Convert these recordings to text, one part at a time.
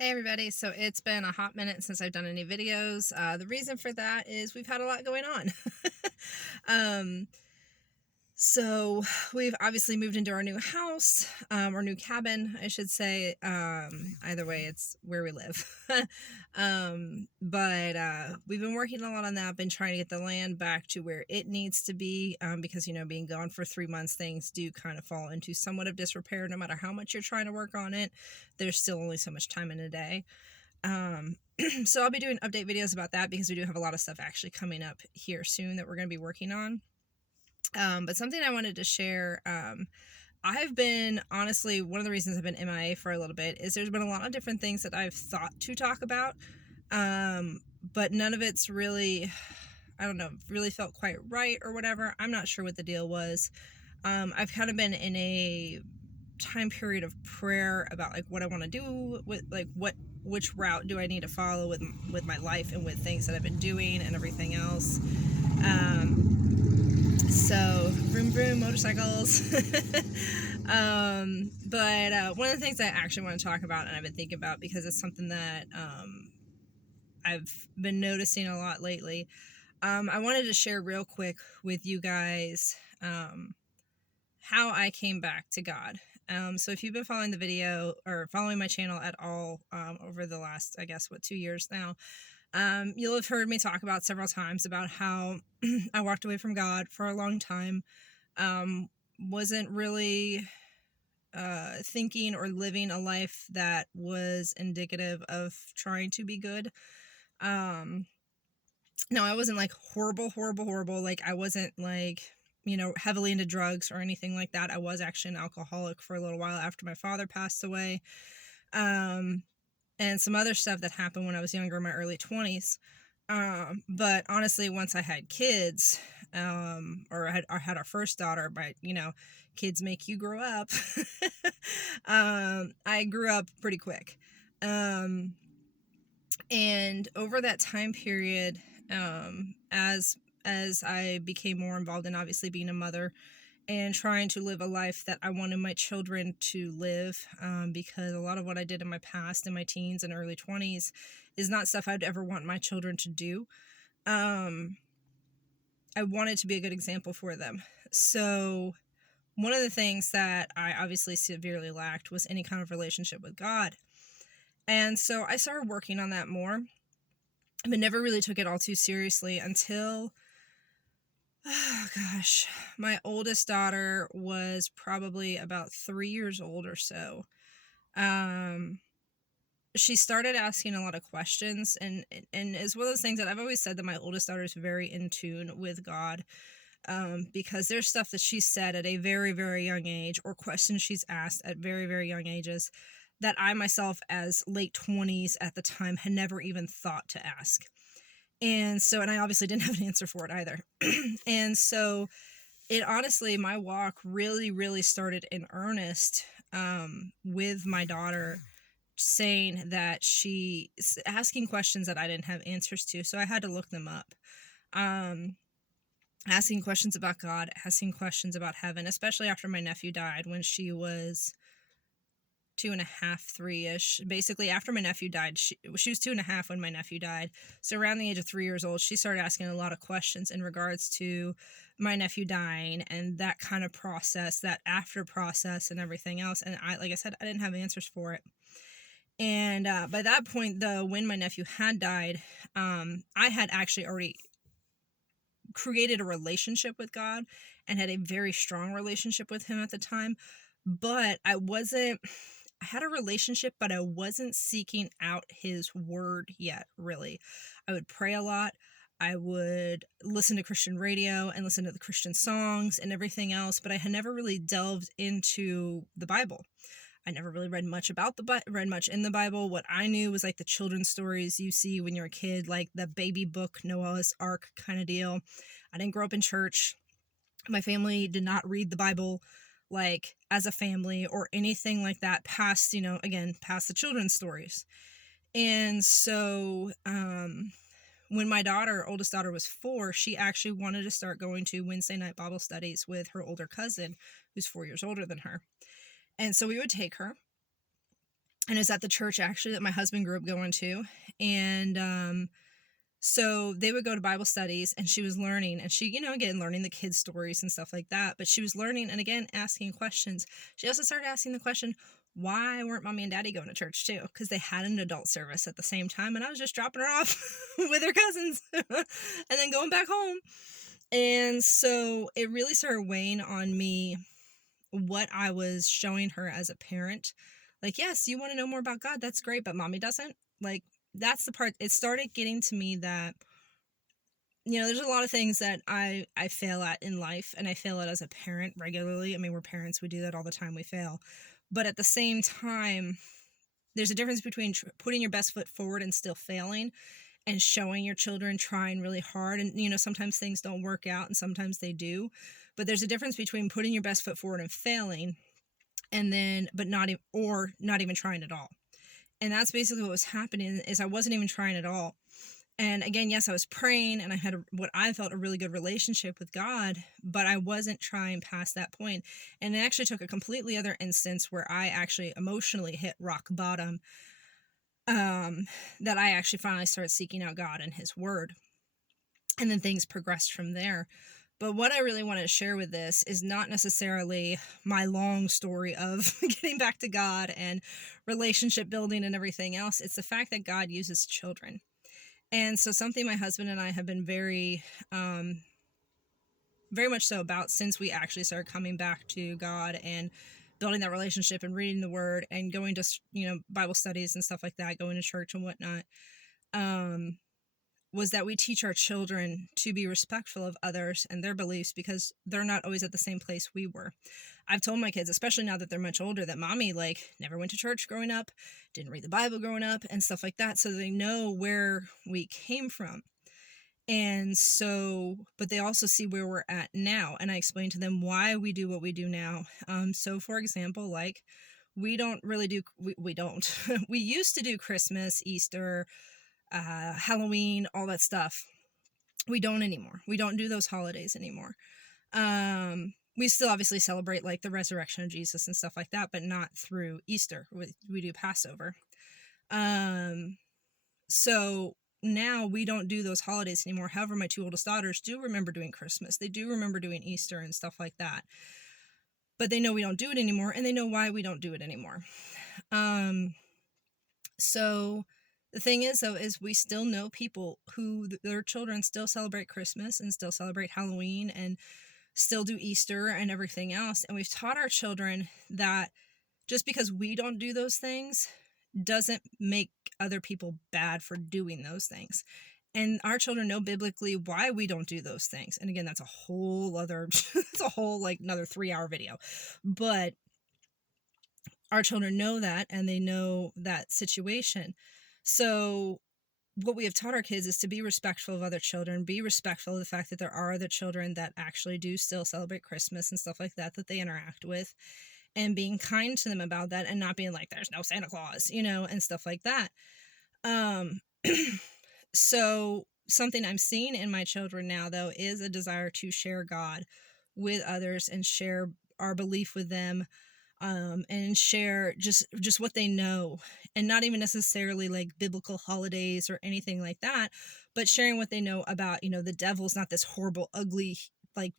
Hey everybody, so it's been a hot minute since I've done any videos. The reason for that is we've had a lot going on. um, so we've obviously moved into our new house, or new cabin, I should say. Either way, it's where we live. But we've been working a lot on that, been trying to get the land back to where it needs to be, because, being gone for 3 months, things do kind of fall into somewhat of disrepair. No matter how much you're trying to work on it, there's still only so much time in a day. Um, so I'll be doing update videos about that because we do have a lot of stuff actually coming up here soon that we're going to be working on. But something I wanted to share, I've been, honestly, one of the reasons I've been MIA for a little bit is there's been a lot of different things that I've thought to talk about, but none of it's really, I don't know, really felt quite right or whatever. I'm not sure what the deal was. I've kind of been in a time period of prayer about like what I want to do with which route do I need to follow with my life and with things that I've been doing and everything else. So vroom vroom motorcycles. But one of the things I actually want to talk about and I've been thinking about because it's something that I've been noticing a lot lately. I wanted to share real quick with you guys how I came back to God. So if you've been following the video or following my channel at all over the last, I guess, 2 years now, you'll have heard me talk about several times about how I walked away from God for a long time. Wasn't really thinking or living a life that was indicative of trying to be good. No, I wasn't like horrible. Like I wasn't like, heavily into drugs or anything like that. I was actually an alcoholic for a little while after my father passed away. And some other stuff that happened when I was younger, in my early 20s. But honestly, once I had kids, or I had our first daughter, but kids make you grow up. I grew up pretty quick. And over that time period, as I became more involved in obviously being a mother and trying to live a life that I wanted my children to live, because a lot of what I did in my past, in my teens and early 20s, is not stuff I'd ever want my children to do. I wanted to be a good example for them. So one of the things that I obviously severely lacked was any kind of relationship with God. And so I started working on that more, but never really took it all too seriously until, oh gosh, my oldest daughter was probably about 3 years old or so. She started asking a lot of questions, and it's one of those things that I've always said that my oldest daughter is very in tune with God, because there's stuff that she said at a very, very young age, or questions she's asked at very, very young ages, that I myself, as late 20s at the time, had never even thought to ask. And I obviously didn't have an answer for it either. And so it honestly, my walk really, really started in earnest, with my daughter saying that she asking questions that I didn't have answers to. So I had to look them up. Asking questions about God, asking questions about heaven, especially after my nephew died when she was 2.5, 3-ish. Basically, after my nephew died, she was 2.5 when my nephew died. So around the age of 3 years old, she started asking a lot of questions in regards to my nephew dying and that kind of process, that after process and everything else. And like I said, I didn't have answers for it. And by that point, though, when my nephew had died, I had actually already created a relationship with God and had a very strong relationship with him at the time. But I had a relationship, but I wasn't seeking out his word yet, really. I would pray a lot. I would listen to Christian radio and listen to the Christian songs and everything else, but I had never really delved into the Bible. I never really read much in the Bible. What I knew was like the children's stories you see when you're a kid, like the baby book, Noah's Ark kind of deal. I didn't grow up in church. My family did not read the Bible like as a family or anything like that past the children's stories. And so when my oldest daughter was 4, she actually wanted to start going to Wednesday night Bible studies with her older cousin who's 4 years older than her. And so we would take her. and it's at the church actually that my husband grew up going to. And so they would go to Bible studies, and she was learning, and she, again, learning the kids' stories and stuff like that. But she was learning, and again, asking questions. She also started asking the question, why weren't mommy and daddy going to church too? Because they had an adult service at the same time, and I was just dropping her off with her cousins and then going back home. And so it really started weighing on me what I was showing her as a parent. Like, yes, you want to know more about God, that's great, but mommy doesn't. Like, that's the part. It started getting to me that, there's a lot of things that I fail at in life, and I fail at as a parent regularly. I mean, we're parents, we do that all the time, we fail. But at the same time, there's a difference between putting your best foot forward and still failing, and showing your children trying really hard. And, sometimes things don't work out and sometimes they do. But there's a difference between putting your best foot forward and failing, and then, but not even trying at all. And that's basically what was happening, is I wasn't even trying at all. And again, yes, I was praying, and I had what I felt a really good relationship with God, but I wasn't trying past that point. And it actually took a completely other instance where I actually emotionally hit rock bottom, that I actually finally started seeking out God and his word. And then things progressed from there. But what I really wanted to share with this is not necessarily my long story of getting back to God and relationship building and everything else. It's the fact that God uses children. And so something my husband and I have been very much so about since we actually started coming back to God and building that relationship and reading the word and going to, Bible studies and stuff like that, going to church and whatnot, was that we teach our children to be respectful of others and their beliefs, because they're not always at the same place we were. I've told my kids, especially now that they're much older, that mommy never went to church growing up, didn't read the Bible growing up and stuff like that. So they know where we came from. And so, but they also see where we're at now. And I explain to them why we do what we do now. So for example, we don't really do, we don't, we used to do Christmas, Easter, Halloween, all that stuff. We don't anymore. We don't do those holidays anymore. We still obviously celebrate the resurrection of Jesus and stuff like that, but not through Easter. We do Passover. So now we don't do those holidays anymore. However, my two oldest daughters do remember doing Christmas. They do remember doing Easter and stuff like that. But they know we don't do it anymore, and they know why we don't do it anymore. So the thing is, though, is we still know people who their children still celebrate Christmas and still celebrate Halloween and still do Easter and everything else. And we've taught our children that just because we don't do those things doesn't make other people bad for doing those things. And our children know biblically why we don't do those things. And again, that's a whole other, it's a whole another 3-hour video. But our children know that, and they know that situation. So what we have taught our kids is to be respectful of other children, be respectful of the fact that there are other children that actually do still celebrate Christmas and stuff like that they interact with, and being kind to them about that, and not being like, there's no Santa Claus, and stuff like that. So something I'm seeing in my children now, though, is a desire to share God with others and share our belief with them, and share just what they know, and not even necessarily biblical holidays or anything like that, but sharing what they know about, the devil's not this horrible, ugly,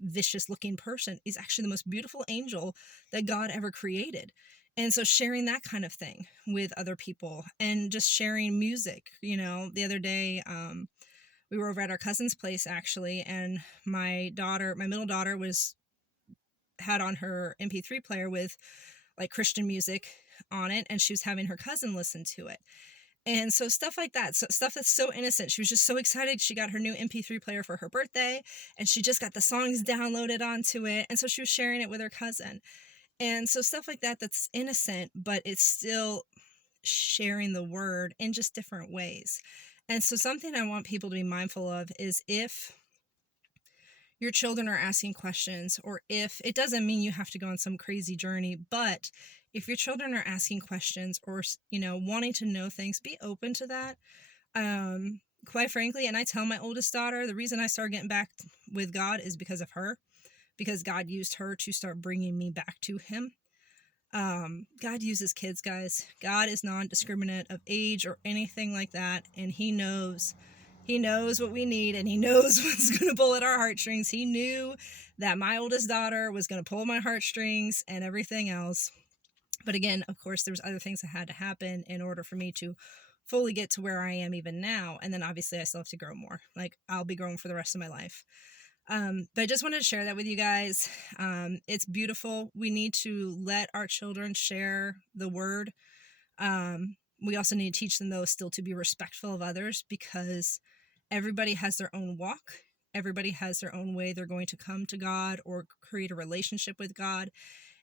vicious looking person. He's actually the most beautiful angel that God ever created. And so sharing that kind of thing with other people, and just sharing music. The other day, we were over at our cousin's place actually, and my middle daughter had on her MP3 player with Christian music on it, and she was having her cousin listen to it. And so stuff like that, so stuff that's so innocent. She was just so excited. She got her new MP3 player for her birthday, and she just got the songs downloaded onto it. And so she was sharing it with her cousin. And so stuff like that, that's innocent, but it's still sharing the word in just different ways. And so something I want people to be mindful of is, if your children are asking questions, or if it doesn't mean you have to go on some crazy journey, but if your children are asking questions, or wanting to know things, be open to that. Quite frankly, and I tell my oldest daughter, the reason I started getting back with God is because of her, because God used her to start bringing me back to him. God uses kids, guys. God is non-discriminate of age or anything like that, and he knows what we need, and he knows what's going to pull at our heartstrings. He knew that my oldest daughter was going to pull my heartstrings and everything else. But again, of course, there's other things that had to happen in order for me to fully get to where I am even now. And then obviously I still have to grow more. Like, I'll be growing for the rest of my life. But I just wanted to share that with you guys. It's beautiful. We need to let our children share the word. We also need to teach them, though, still to be respectful of others, because everybody has their own walk. Everybody has their own way they're going to come to God or create a relationship with God.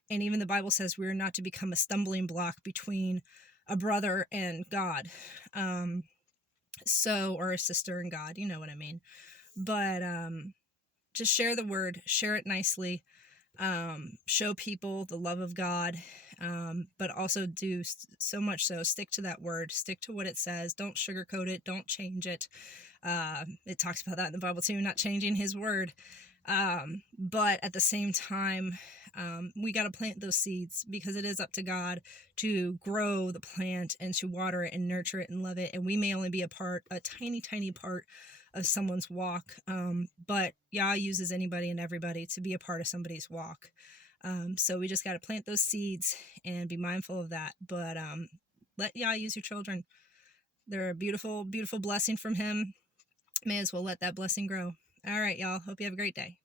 And even the Bible says we're not to become a stumbling block between a brother and God. Or a sister and God, you know what I mean. But just share the word, share it nicely, show people the love of God, but also do so much so stick to that word, stick to what it says. Don't sugarcoat it, don't change it. It talks about that in the Bible too, not changing his word. But at the same time, we got to plant those seeds, because it is up to God to grow the plant and to water it and nurture it and love it. And we may only be a tiny, tiny part of someone's walk. But Yah uses anybody and everybody to be a part of somebody's walk. So we just got to plant those seeds and be mindful of that. But let Yah use your children. They're a beautiful, beautiful blessing from him. May as well let that blessing grow. All right, y'all. Hope you have a great day.